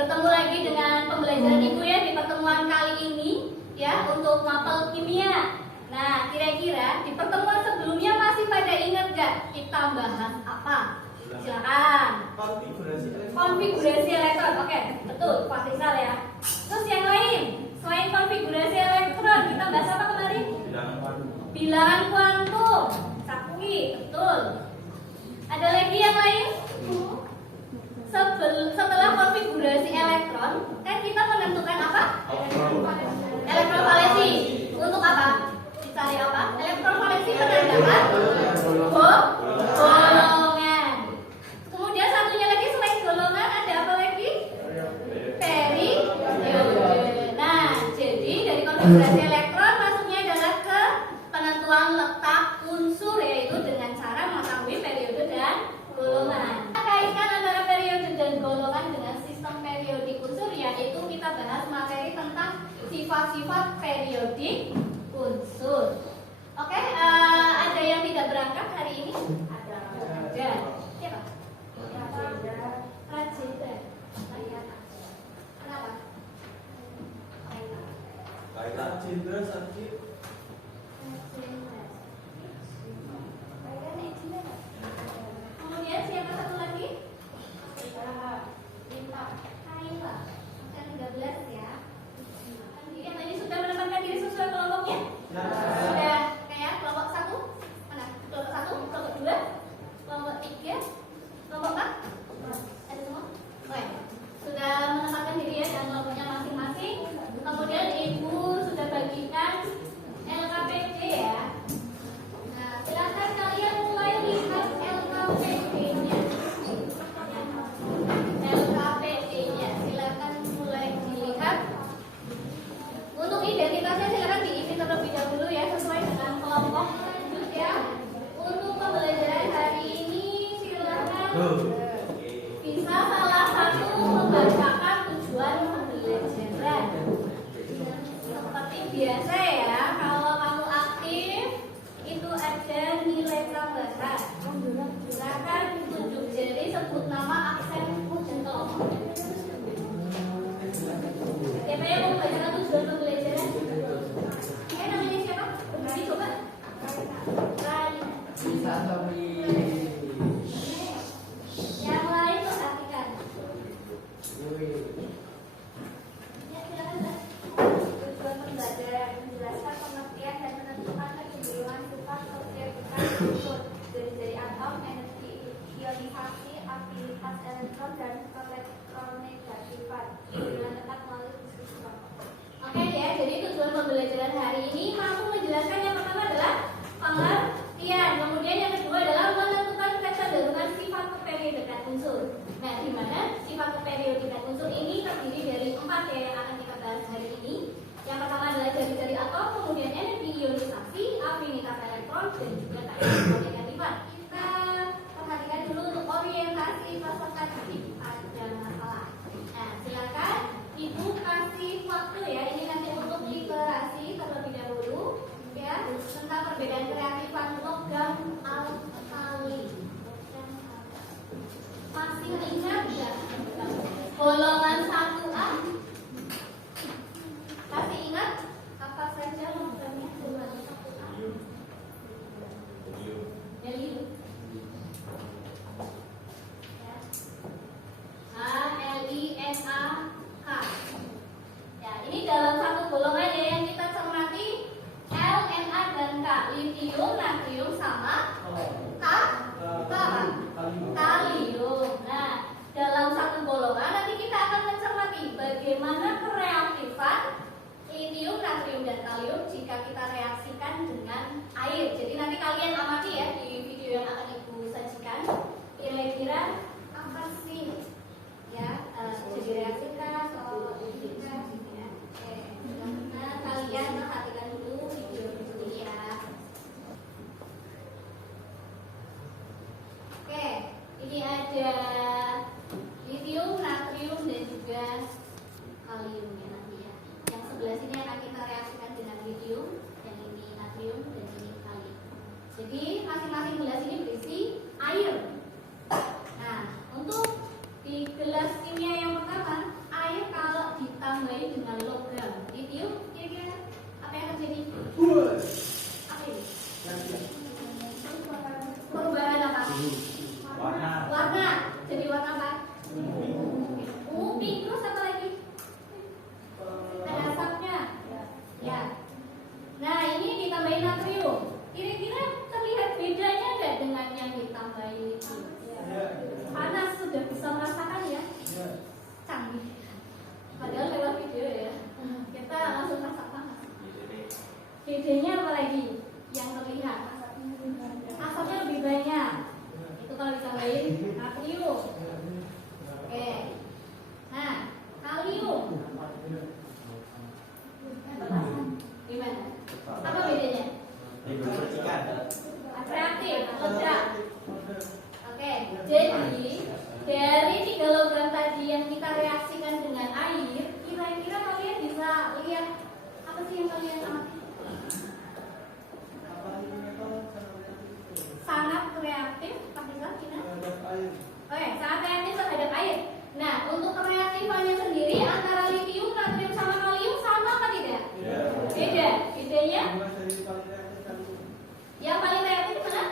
bertemu lagi dengan pembelajaran Ibu ya di pertemuan kali ini ya untuk mapel kimia. Nah, kira-kira di pertemuan sebelumnya masih pada ingat gak kita bahas apa? Silakan. Konfigurasi elektron. Oke, betul, Pak Rizal ya. Terus yang lain, selain konfigurasi elektron, kita bahas apa kemarin? Bilangan kuantum. Sakui, betul. Ada lagi yang lain? Setelah konfigurasi elektron, kan kita menentukan apa? Elektrovalensi. Untuk apa? Dicari apa? Elektrovalensi menandakan golongan. Kemudian satunya lagi selain golongan ada apa lagi? Periode. Nah, jadi dari konfigurasi elektron masuknya adalah ke penentuan letak unsur, yaitu dengan cara mengetahui periode dan golongan. Kaitkan antara periode dan golongan dengan sistem periodik unsur, yaitu kita bahas materi tentang sifat-sifat periodik unsur. Oke, ada yang tidak berangkat hari ini? Ada. Siapa? Rajita. Kenapa? Kaitan cinta sakit. Kemudian siapa satu lagi? Kaila. Angka 13 ya. Yang tadi sudah menempatkan diri sesuai kelompoknya? Sudah kayak kelompok 1? Mana? Kelompok 1, kelompok 2, kelompok 3, kelompok 4? Ada semua? Oke. Sudah menempatkan diri ya dan kelompoknya masing-masing. Kemudian Ibu sudah bagikan LKPD ya. Nah, silakan kalian mulai lihat LKPD-nya. LKPD-nya silakan mulai dilihat. Untuk identitasnya silakan diisi terlebih dahulu ya sesuai dengan kelompok ya. Untuk pembelajaran hari ini silakan bisa salah satu membacakan tujuan pembelajaran. Seperti biasa ya, kalau kamu aktif itu ada nilai tambahan. Silakan tunjuk jari, sebut nama, aksen, dan kelompok. Siapa yang mau membacakan tujuan pembelajaran? Namanya siapa? Mari coba. Bisa tapi. Yang lain perhatikan. Ya, silakan. Tujuan pembelajaran menjelaskan pengertian dan menentukan kecenderungan sifat objektivitas unsur dari atom, energi ionisasi, aktivitas elektron dan elektronegativitas dengan tepat melalui diskusi kelompok. Oke ya, jadi tujuan pembelajaran hari ini mampu menjelaskan yang pertama adalah pengertian, kemudian yang kedua adalah menentukan kecenderungan sifat keperiodikan unsur. Nah, di mana sifat keperiodikan unsur ini terdiri dari 4 ya yang akan kita bahas hari ini. Yang pertama adalah jari-jari atom, kemudian energi ionisasi, afinitas elektron, dan juga elektronegatifan. Kita perhatikan dulu untuk orientasi peserta didik ada masalah. Nah, silakan Ibu kasih waktu ya, ini nanti untuk literasi terlebih dahulu ya, tentang perbedaan kereaktifan logam alkali. Masih ingat nggak? Golongan 1A? Masih ingat apa saja logamnya golongan 1A? Helium. HLINAK. Ya, ini dalam satu golongan ya yang kita cermati L, Na dan K. Litium, natrium sama kalium. Nah, dalam satu golongan nanti kita akan mencermati bagaimana kereaktifan litium, natrium dan kalium jika kita reaksikan dengan air. Jadi nanti kalian amati ya di video yang akan Ibu sajikan. Kira-kira apa sih ya jadi reaksikan atau tidak gitu ya. Nah, kalian perhatikan dulu video ini ya. Oke, ini ada litium, natrium dan juga kalium ya nanti ya. Yang sebelah sini akan kita reaksikan dengan litium, yang ini natrium dan ini kalium. Jadi masing-masing gelas ini berisi air. Nah, untuk di gelas kimia yang pertama Jadi dari 3 logam tadi yang kita reaksikan dengan air, kira-kira kalian bisa lihat apa sih yang kalian amati? Sangat reaktif, apakah Cina? Oke, sangat reaktif terhadap air. Nah, untuk kereaktifannya sendiri antara litium, natrium sama kalium sama apa tidak? Beda. Bedanya? Yang paling reaktif mana?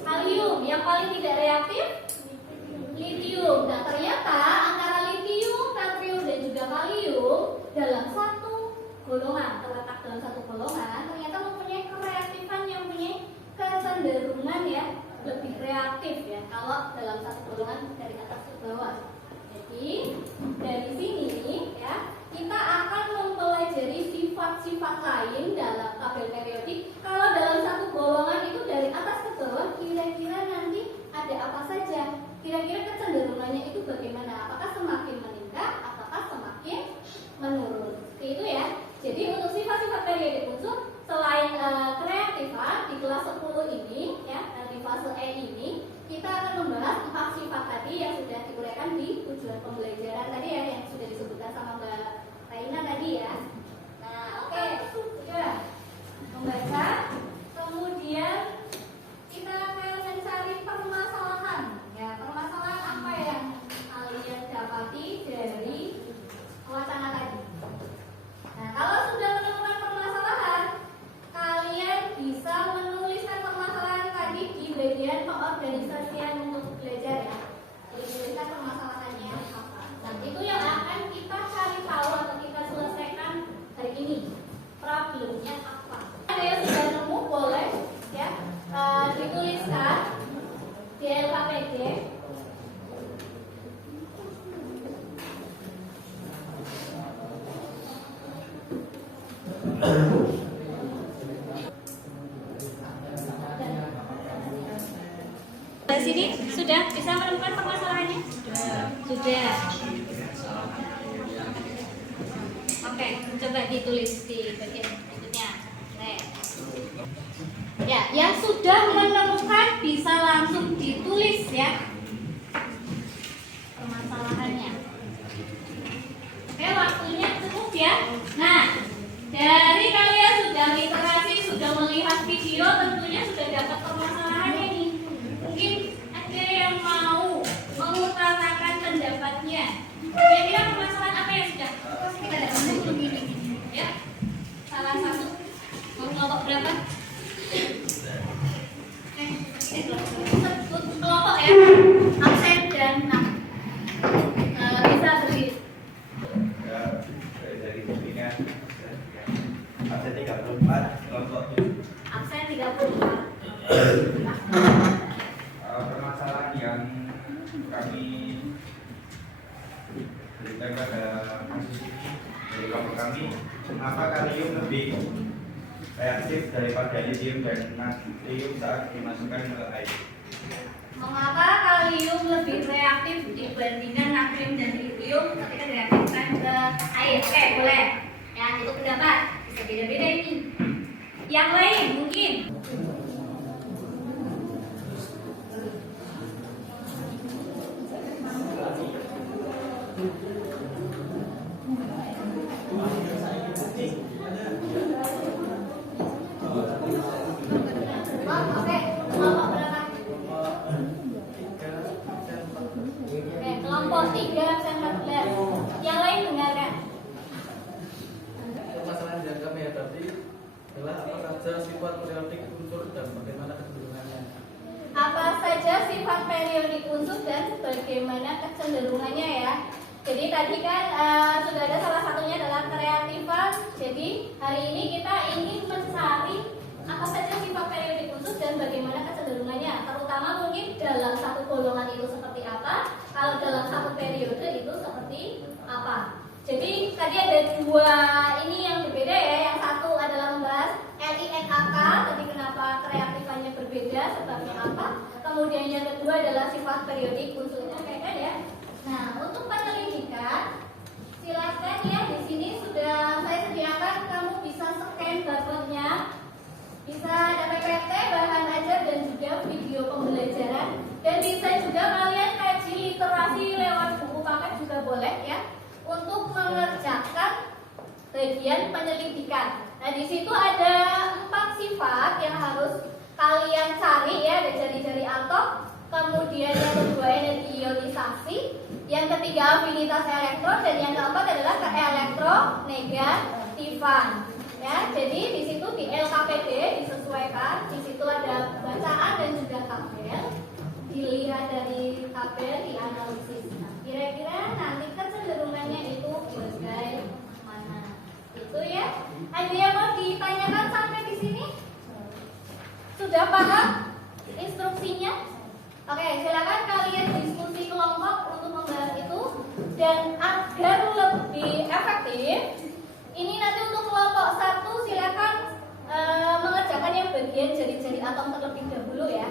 Kalium. Yang paling tidak reaktif? Litium. Nah, ternyata antara litium, natrium dan juga kalium dalam satu golongan, terletak dalam satu golongan, ternyata mempunyai kereaktifan yang mempunyai kecenderungan ya lebih reaktif ya kalau dalam satu golongan dari atas ke bawah. Jadi dari sini ya kita akan mempelajari sifat-sifat lain dalam tabel periodik. Kalau dalam satu golongan itu dari atas ke bawah, kira-kira nanti ada apa saja? Kira-kira kecenderungannya itu bagaimana? Apakah semakin meningkat? Apakah semakin menurun? Seperti itu ya. Jadi untuk sifat-sifat periodik unsur selain kereaktifan di kelas 10 ini ya di fase E ini kita akan membahas 4 sifat tadi yang sudah diuraikan di tujuan pembelajaran tadi ya yang sudah disebutkan sama Mbak Raina tadi ya. Nah, oke, sudah membaca. Kemudian kita akan mencari permasalahan. Ya, permasalahan apa yang kalian dapati dari wacana tadi? Nah, kalau sudah menemukan permasalahan, kalian bisa menuliskan permasalahan tadi di bagian pengorganisasian untuk belajar ya. Jadi tuliskan permasalahannya apa. Nah, itu yang akan kita cari tahu atau kita selesaikan hari ini. Problemnya apa? Ada yang sudah nemu boleh ya dituliskan di LKPD. Di sini sudah bisa menemukan permasalahannya? Sudah. Oke, coba ditulis di bagian berikutnya. Ya, yang sudah menemukan bisa langsung ditulis ya permasalahannya. Oke, waktunya cukup ya. Nah, dari kalian sudah literasi, sudah melihat video, tentunya sudah dapat permasalahannya nih. Mungkin ada yang mau mengutarakan pendapatnya. Kira-kira permasalahan apa yang sudah kita dapat belum ini? Ya, salah satu. Mau kelompok berapa? Sebut kelompok ya. Absen dan bisa berdiri. Dari bukunya absen 34, kelompok 7. Absen 34. Permasalahan yang kami berikan pada kasus ini dari kelompok kami, mengapa kalium lebih reaktif daripada litium dan natrium saat dimasukkan ke air? Mengapa kalium lebih reaktif dibandingkan natrium dan litium ketika direaktifkan ke air? Oke, boleh. Ya, itu pendapat. Bisa beda-beda ini. Yang lain mungkin. Oke, kelompok berapa? Oke, kelompok 3 absen 14. Yang lain dengarkan. Permasalahan yang kami hadapi adalah apa saja sifat periodik unsur dan bagaimana kecenderungannya. Apa saja sifat periodik unsur dan bagaimana kecenderungannya ya. Jadi tadi kan sudah ada salah satunya adalah kereaktifan. Jadi hari ini kita ingin mencari apa saja sifat periodik unsur dan bagaimana kecenderungannya. Terutama mungkin dalam satu golongan itu seperti apa, kalau dalam satu periode itu seperti apa. Jadi tadi ada 2 ini yang berbeda ya. Yang satu adalah membahas LINAK, tadi kenapa kereaktifannya berbeda, sebabnya apa. Kemudian yang kedua adalah sifat periodik unsurnya beda ya. Nah, untuk penyelidikan silakan ya, di sini sudah saya sediakan, kamu bisa scan barcode-nya. Bisa ada PPT, bahan ajar dan juga video pembelajaran, dan bisa juga kalian di situ ada 4 sifat yang harus kalian cari ya, ada jari-jari atom. Kemudian yang kedua energi ionisasi, yang ketiga afinitas elektron, dan yang keempat adalah keelektronegatifan. Ya, jadi di situ di LKPD disesuaikan, di situ ada bacaan dan juga tabel. Dilihat dari tabel dianalisis. Nah, kira-kira nanti kecenderungannya itu bagaimana? Itu ya. Ada yang mau ditanyakan sampai di sini? Sudah paham instruksinya? Oke, silakan kalian diskusi kelompok untuk membahas itu, dan agar lebih efektif, ini nanti untuk kelompok 1 silakan mengerjakan yang bagian jari-jari atom terlebih dahulu ya.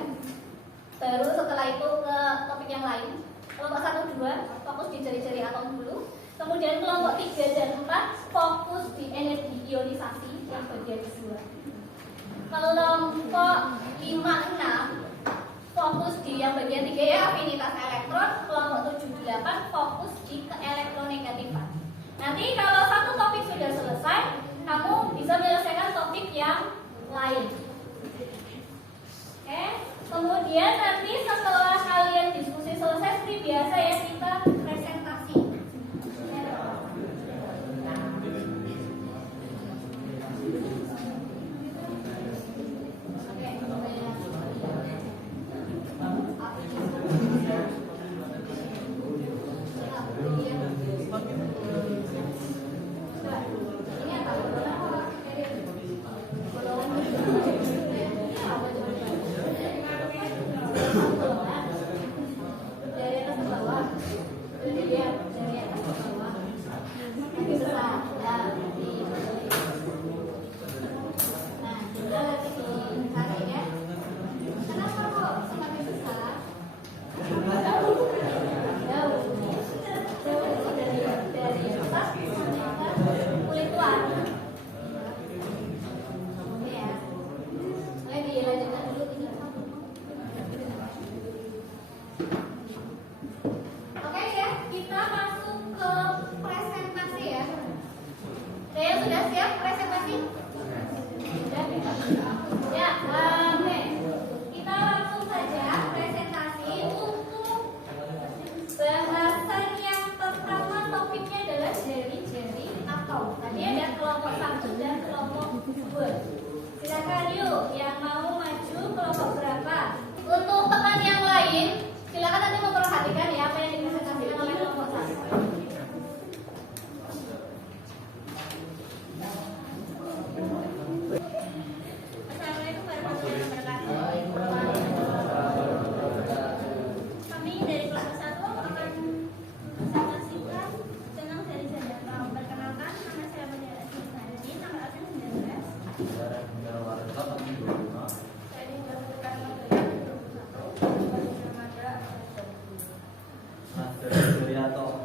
Baru setelah itu ke topik yang lain. Kelompok 1, 2 fokus di jari-jari atom dulu. Kemudian kelompok 3 dan 4 fokus di energi ionisasi yang bagian 2. Kelompok 5, 6 fokus di yang bagian 3 ya, afinitas elektron. Kelompok 7, 8 fokus di keelektronegatifan. Nanti kalau satu topik sudah selesai, kamu bisa menyelesaikan topik yang lain. Oke, kemudian nanti setelah kalian diskusi selesai, seperti biasa ya, kita presentasi. Silakan yuk, yang mau maju kelompok berapa? Untuk teman yang lain, silakan nanti memperhatikan ya apa yang dipresentasikan oleh kelompok 1. Assalamualaikum warahmatullahi wabarakatuh. Kami dari kelompok 1 akan presentasikan tentang jari-jari atom. Perkenalkan, nama saya Mutiara Sinta, tanggal absen 19. Saya dilakukan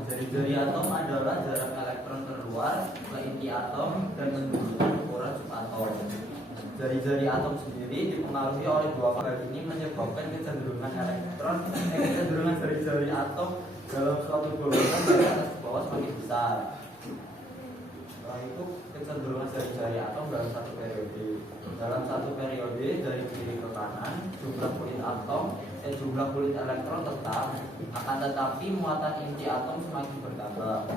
Jari-jari atom adalah jarak elektron keluar ke inti atom dan menunjukkan ukuran subatom. Jari-jari atom sendiri dipengaruhi oleh dua faktor ini menyebabkan kecenderungan jari-jari atom dalam suatu golongan dari atas ke bawah semakin besar. Setelah itu kecenderungan jari-jari atom dalam satu periode. Dalam satu periode dari kiri ke kanan, jumlah kulit elektron tetap, akan tetapi muatan inti atom semakin bertambah.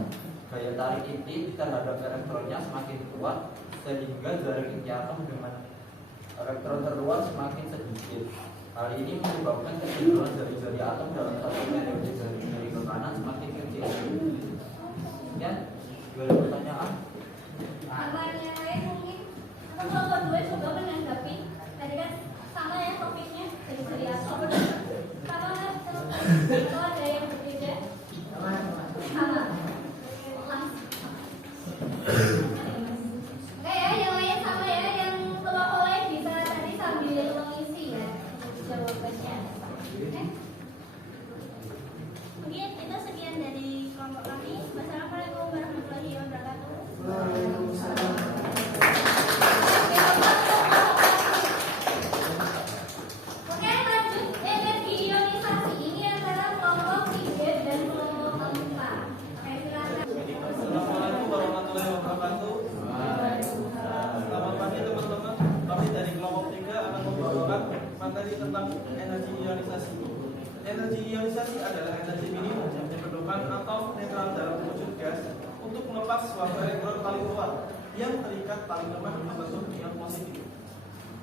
Gaya tarik inti terhadap elektronnya semakin kuat, sehingga jarak inti atom dengan elektron terluar semakin sedikit. Hal ini menyebabkan kecenderungan jari-jari atom dalam satu periode dari kiri ke kanan semakin kecil. Ya, ada pertanyaan? Yang lain mungkin atau kelompok 2 juga menanggapi tadi kan sama ya topiknya jari-jari atom sama atau ada yang berbeda? Sama. Oke ya, yang lain sama ya, yang kelompok lain bisa tadi sambil mengisi ya jawabannya. Oke. Mungkin itu sekian dari kelompok kami. Wassalamualaikum warahmatullahi wabarakatuh. Oke, lanjut energi ionisasi ini antara kelompok 3 dan kelompok 4. Oke, silakan. Assalamualaikum warahmatullahi wabarakatuh. Selamat melepas suatu elektron paling kuat yang terikat paling lemah membentuk ion positif.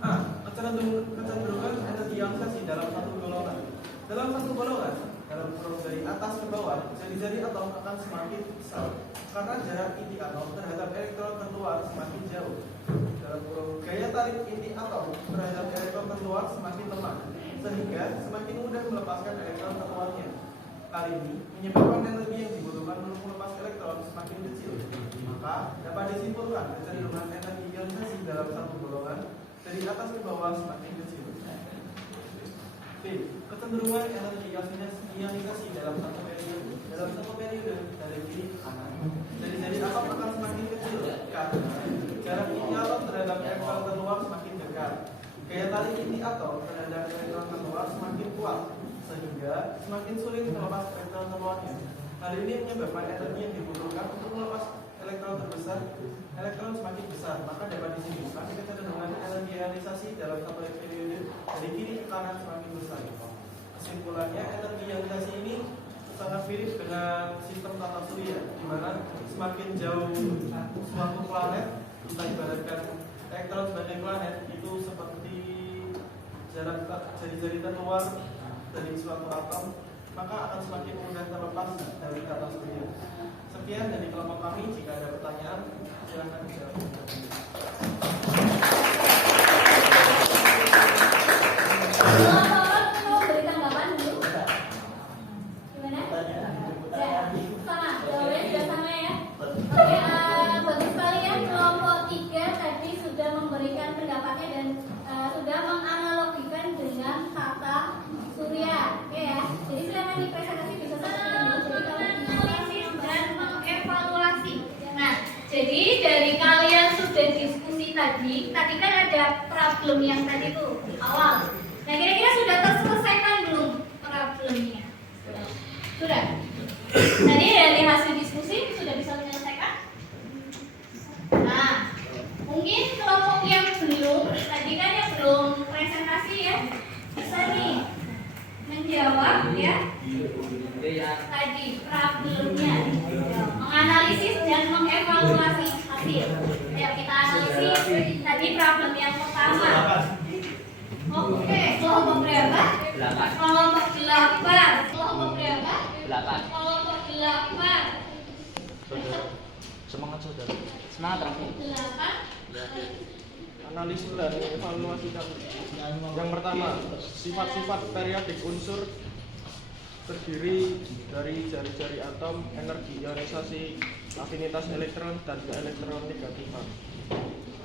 A. Kecenderungan energi ionisasi dalam satu golongan. Dalam satu golongan, dalam kurung dari atas ke bawah, jari-jari atom akan semakin besar karena jarak inti atom terhadap elektron terluar semakin jauh. Dalam kurung, gaya tarik inti atom terhadap elektron terluar semakin lemah, sehingga semakin mudah melepaskan elektron terluarnya. Hal ini menyebabkan energi yang dibutuhkan untuk melepas elektron semakin kecil. Maka dapat disimpulkan kecenderungan energi ionisasi dalam satu golongan dari atas ke bawah semakin kecil. B. Kecenderungan energi ionisasi dalam satu periode. Dalam satu periode dari kiri ke kanan, jadi atom akan semakin kecil karena jarak inti atom terhadap elektron terluar semakin dekat. Gaya tarik inti atom terhadap elektron terluar semakin kuat, sehingga semakin sulit melepas elektron terluarnya. Hal ini menyebabkan energi yang dibutuhkan untuk melepas elektron terbesar, elektron semakin besar, maka dapat disimpulkan kecenderungan energi ionisasi dalam satu periode dari kiri ke kanan semakin besar. Kesimpulannya, energi ionisasi ini sangat mirip dengan sistem tata surya, di mana semakin jauh suatu planet, kita ibaratkan elektron sebagai planet itu seperti jarak jari-jari terluar dari suatu atom, maka akan semakin mudah terlepas dari tata surya. Sekian dari kelompok kami. Jika ada pertanyaan, silakan dijawab. Mau beri tanggapan dulu? Gimana? Ya, sama. Jawabannya juga sama ya. Oke, bagus sekali ya. Kelompok 3 tadi sudah memberikan pendapatnya dan sudah menganalogikan dengan tata surya. Oke ya. Jadi silakan di presentasi bisa seperti ini. Jadi kalau analisis dan mengevaluasi. Nah, jadi dari kalian sudah diskusi tadi kan ada problem yang tadi tuh di awal. Nah, kira-kira sudah terselesaikan belum problemnya? Sudah. Tadi dari hasil diskusi sudah bisa menyelesaikan? Nah, mungkin kelompok yang belum, tadi kan yang belum presentasi ya, bisa nih menjawab ya tadi problemnya, menganalisis dan mengevaluasi hasil. Ayo kita analisis tadi problem yang pertama. Oke, kelompok berapa? 8. Kelompok 8. Kelompok berapa? 8. Kelompok 8. Semangat saudara. Semangat Raffi. 8. Analisis dan evaluasi kami. Yang pertama, sifat-sifat periodik unsur terdiri dari jari-jari atom, energi ionisasi, afinitas elektron, dan keelektronnegatifan.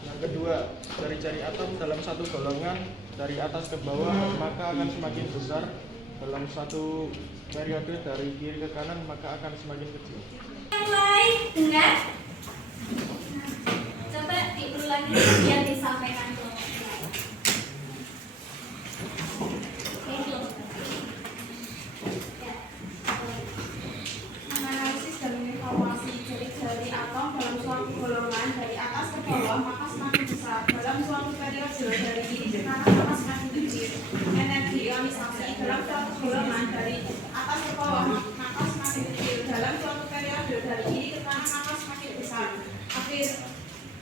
Yang kedua, jari-jari atom dalam satu golongan dari atas ke bawah maka akan semakin besar, dalam satu periode dari kiri ke kanan maka akan semakin kecil. Yang lain dengar? Coba diulangi yang disampaikan kelompok lain. Menganalisis dan mengevaluasi jari-jari atom dalam suatu golongan dari atas ke bawah maka semakin besar. Dalam suatu periode dari kiri ke kanan maka semakin kecil. Energi ionisasi dalam suatu golongan dari atas ke bawah maka semakin kecil. Dalam suatu periode dari kiri ke kanan maka semakin besar.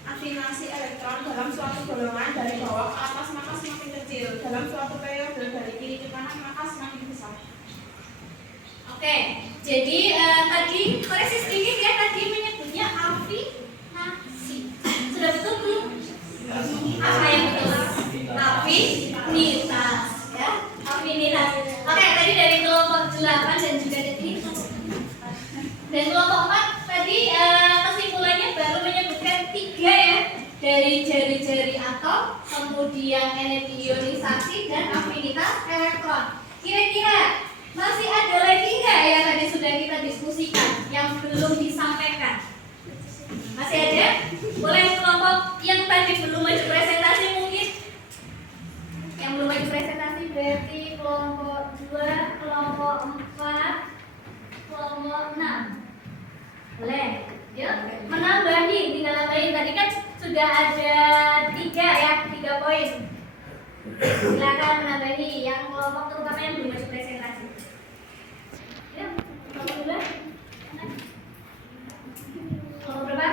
Afinasi elektron dalam suatu golongan dari bawah ke atas maka semakin kecil. Dalam suatu periode dari kiri ke kanan maka semakin besar. Oke, jadi tadi koreksi sedikit ya, tadi menyebutnya afinasi. Sudah betul belum? Apa yang betul? Afinitas, ya, afinitas. Oke, tadi dari kelompok 8 dan juga dari ini. Dan kelompok 4 tadi kesimpulannya baru menyebutkan 3 ya, dari jari-jari atom, kemudian energi ionisasi dan afinitas elektron. Kira-kira masih ada lagi nggak yang tadi sudah kita diskusikan yang belum disampaikan? Masih ada? Boleh kelompok yang tadi belum maju presentasi mungkin? Yang belum maju presentasi berarti kelompok 2, kelompok 4, kelompok 6. Boleh? Yuk, menambahi, tinggal nambahin. Tadi kan sudah ada 3 ya, 3 poin. Silakan menambahi yang kelompok terutama yang belum maju presentasi. Ya, kelompok 2. Kelompok berapa?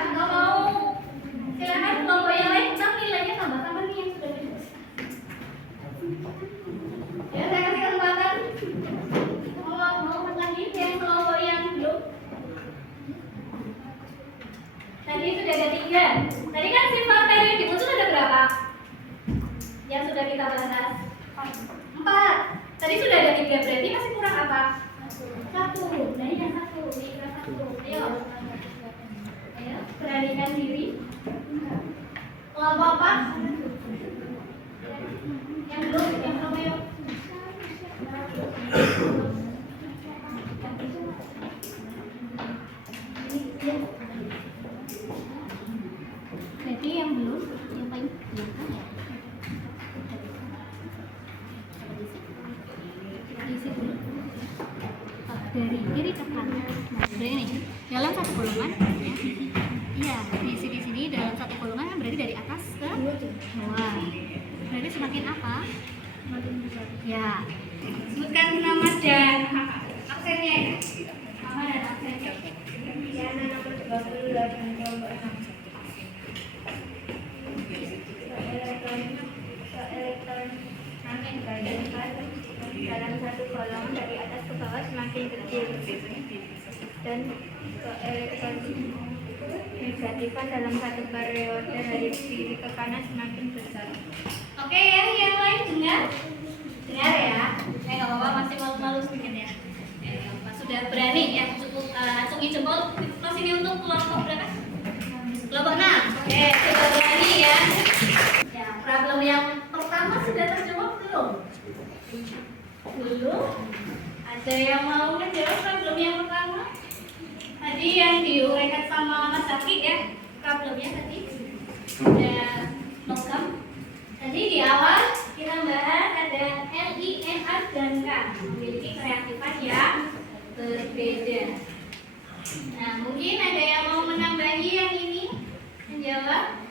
3. Tadi kan sifat periodik unsur ada berapa? Yang sudah kita bahas 4. Tadi sudah ada 3, berarti masih kurang apa? 1. Nah ini yang 1, ini kira 1. Ayo. Ayo, beranikan diri. Kelompok apa? Yang belum, ayo. Berarti yang belum, yang paling belakang ya. Diisi dulu. Dari kiri ke kanan. Nah, udah ini. Dalam satu golongan, ya. Iya, diisi di sini dalam satu golongan kan berarti dari atas ke bawah. Berarti semakin apa? Semakin besar. Ya. Sebutkan nama dan aksennya ya. Nama dan aksennya. Diana nomor 28 kelompok 6. Amin. Dalam satu golongan dari atas ke bawah semakin kecil dan keelektronik negatifan dalam satu periode dari kiri ke kanan semakin besar. Oke ya, yang lain dengar? Dengar ya. Nggak apa-apa, masih malu-malu sedikit ya. Sudah berani ya, cukup acungi jempol. Kelas ini untuk kelompok berapa? Kelompok 6. Oke, sudah berani ya. Ya, problem yang pertama sudah terjawab belum? Belum. Ada yang mau menjawab problem yang pertama? Tadi yang diuraikan sama Mas Zaki ya, problemnya tadi ada logam. Tadi di awal kita bahas ada Li, Na, dan K memiliki kereaktifan yang berbeda. Nah, mungkin ada yang mau menambahi yang ini menjawab.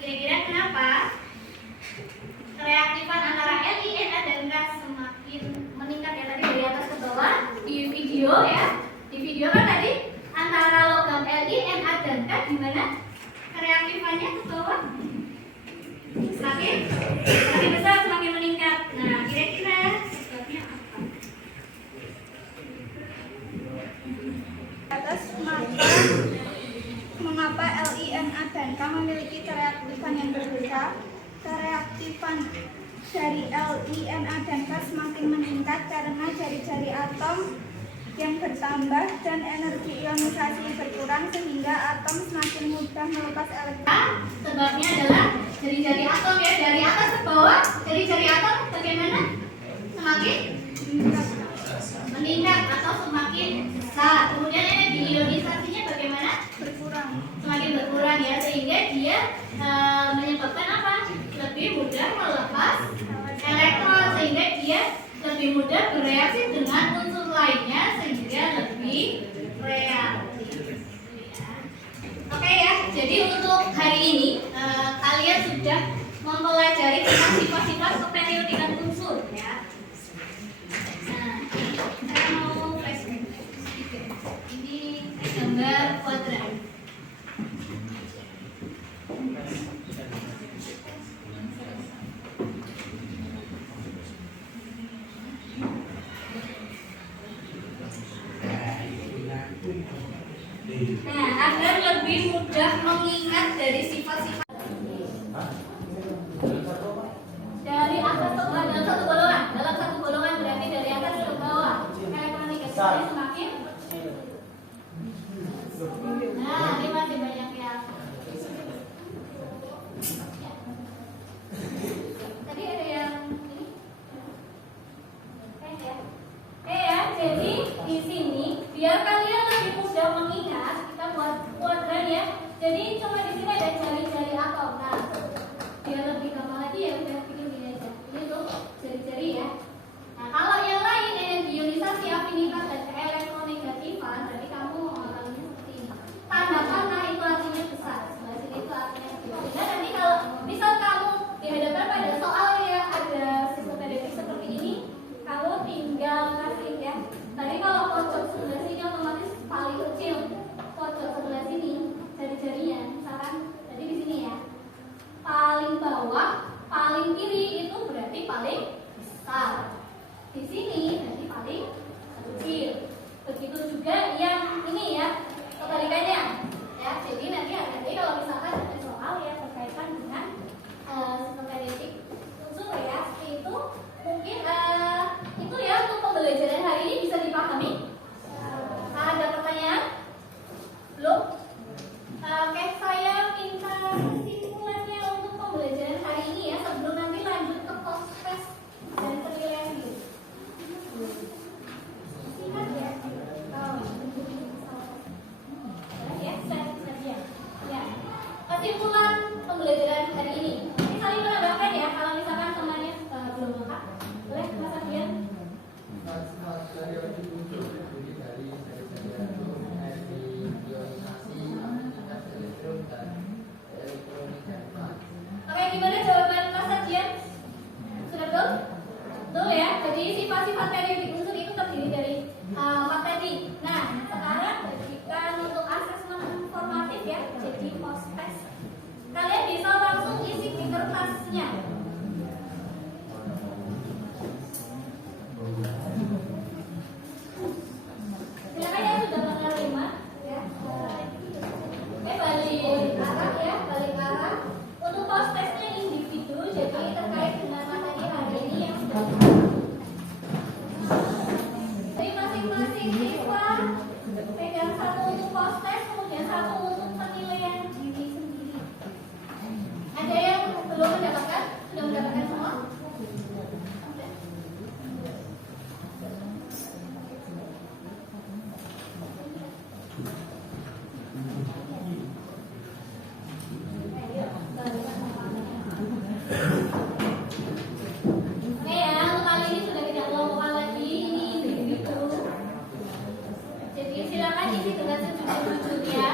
Kira-kira kenapa kereaktifan antara Li, Na, dan K semakin meningkat ya tadi dari atas ke bawah di video ya. Di video kan tadi antara logam Li, Na, dan K gimana? Kereaktifannya ke bawah semakin besar, semakin meningkat. Nah, kira-kira sebabnya apa? Atas mengapa Li, Na, dan K memiliki kereaktifan yang berbeda? Kereaktifan dari Li, Na, dan K semakin meningkat karena jari-jari atom yang bertambah dan energi ionisasi berkurang sehingga atom semakin mudah melepas elektron. Sebabnya adalah jari-jari atom ya, dari atas ke bawah jari-jari atom bagaimana? Semakin meningkat atau semakin besar. Kemudian energi ionisasinya bagaimana? Berkurang. Semakin berkurang ya, sehingga dia menyebabkan apa? Lebih mudah melepas elektron, sehingga dia lebih mudah bereaksi dengan unsur lainnya sehingga lebih reaktif. Oke ya, jadi untuk hari ini kalian sudah mempelajari tentang sifat-sifat keperiodikan unsur ya. Nah, saya mau flashback sedikit. Ini gambar kuadran. Nah, agar lebih mudah mengingat dari sifat-sifat dari atas ke bawah dalam satu golongan berarti dari atas ke bawah elektronikasinya semakin. Nah, ini masih banyak yang tadi ada yang ini ya, jadi di sini biar kalian lebih mudah mengingat kita buat kuadran ya. Jadi cuma di sini ada jari-jari atom. Nah, biar lebih gampang lagi ya udah bikin gini aja. Ini tuh jari-jari ya. Nah, kalau yang lain energi ionisasi, afinitas dan keelektronegatifan, berarti kamu mengalaminya seperti ini. Tanda kesimpulan pembelajaran hari ini. Ini saling menambahkan ya, kalau misalkan temannya belum lengkap. Boleh Mas Ardian? Oke, gimana jawaban Mas Ardian? Sudah betul? Betul ya. Jadi sifat-sifat periodik unsur itu terdiri dari 4 tadi. Nah, sekarang berikan untuk asesmen formatif ya. Jadi post test. Kalian bisa langsung isi di kertasnya. Silakan yang sudah menerima ya. Oke, balik arah ya, balik arah. Untuk post testnya individu, jadi terkait dengan materi hari ini yang sudah jadi masing-masing siswa pegang satu untuk post test, kemudian satu untuk penilaian diri sendiri. Ada yang belum mendapatkan? Sudah mendapatkan semua? Oke ya, untuk kali ini sudah tidak kelompokan lagi, ini individu. Jadi silakan isi dengan sejujur-jujurnya.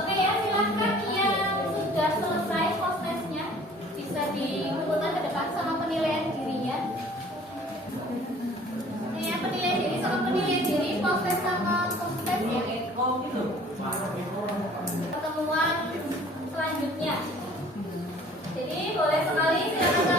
Oke ya, silakan yang sudah selesai post testnya bisa dikumpulkan ke depan sama penilaian dirinya. Ini ya, penilaian diri sama penilaian diri, post test sama post test ya. Pertemuan selanjutnya. Jadi boleh sekali silakan